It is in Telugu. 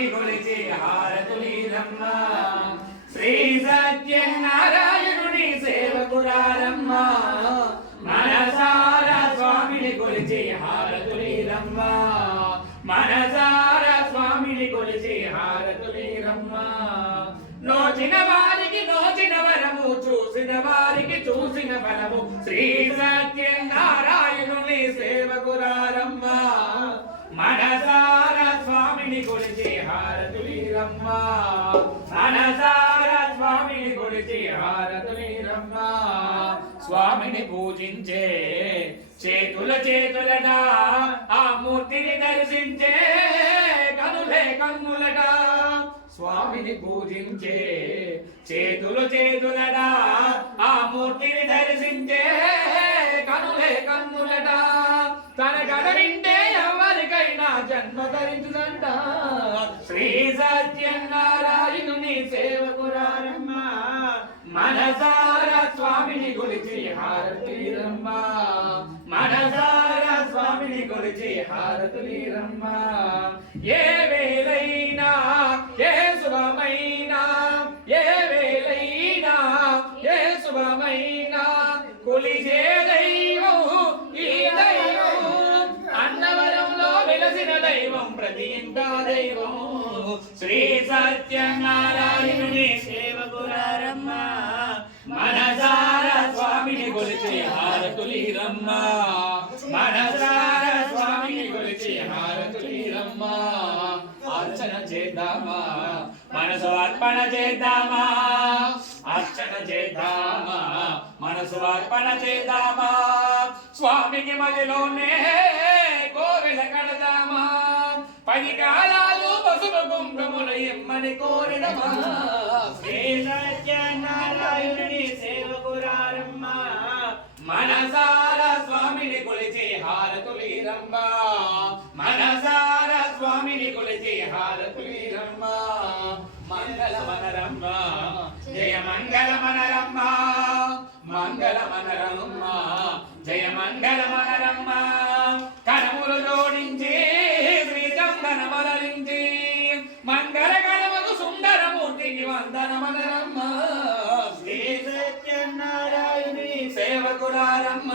స్వామిని కొలిచే హారతులీరమ్మ శ్రీ సత్యనారాయణుని సేవకురారమ్మ మనసారా స్వామిని కొలిచే హారతులీరమ్మ మనసారా స్వామిని కొలిచే హారతులీరమ్మ నోచిన వారికి నోచిన వరము చూసిన వారికి చూసిన ఫలము శ్రీ సత్యనారాయణుని సేవకురారమ్మ మనసారా స్వామిని కొలిచే హారతులీరమ్మ మనసారా స్వామిని కొలిచే హారతులీరమ్మ స్వామిని పూజించే చేతులట ఆ మూర్తిని దర్శించే కనులే కన్నులట స్వామిని పూజించే చేతులట ఆ మూర్తిని దర్శించే కనులే కన్నులట తన కథ వింటే ఎవరికైనా జన్మ ధరించుదంట శ్రీ సత్యనారాయణుని సేవకురారమ్మ మనసారా స్వామిని కొలిచి హారతులీరమ్మ మనసారా స్వామిని కొలిచి హారతులీరమ్మ ఏ వేళైనా ఏ శుభమైనా ఏ వేళైనా ఏ శుభమైనా కొలిచే దైవం ఈ దైవం అన్నవరంలో వెలసిన దైవం ప్రతి ఇంటా దైవం శ్రీ సత్యనారాయణుని సేవకురారమ్మ మనసారా స్వామిని కొలిచే హారతులీరమ్మ మనసారా స్వామిని కొలిచే హారతులీరమ్మ అర్చన చేద్దామా మనసు అర్పణ చేద్దామా అర్చన చేద్దామా మనసు అర్పణ చేద్దామా స్వామికి మదిలోనే కోవెల కడదామా 10 కాలాలు పసుపు కుంకుమలు ఇమ్మని కోరినమా శ్రీ సత్యనారాయణుని సేవకురారమ్మ మనసారా స్వామిని కొలిచే హారతులీరమ్మ మనసారా స్వామిని కొలిచే హారతులీరమ్మ మంగళమనరమ్మ జయ మంగళమనరమ్మ మంగళమనరమ్మ జయ మంగళమనరమ్మ కరములు జోడించి శ్రీచందనమలరించి మంగళకరముకు సుందరమూర్తికి వందనమనరమ్మ శ్రీ సత్యనారాయణి సేవకురారమ్మ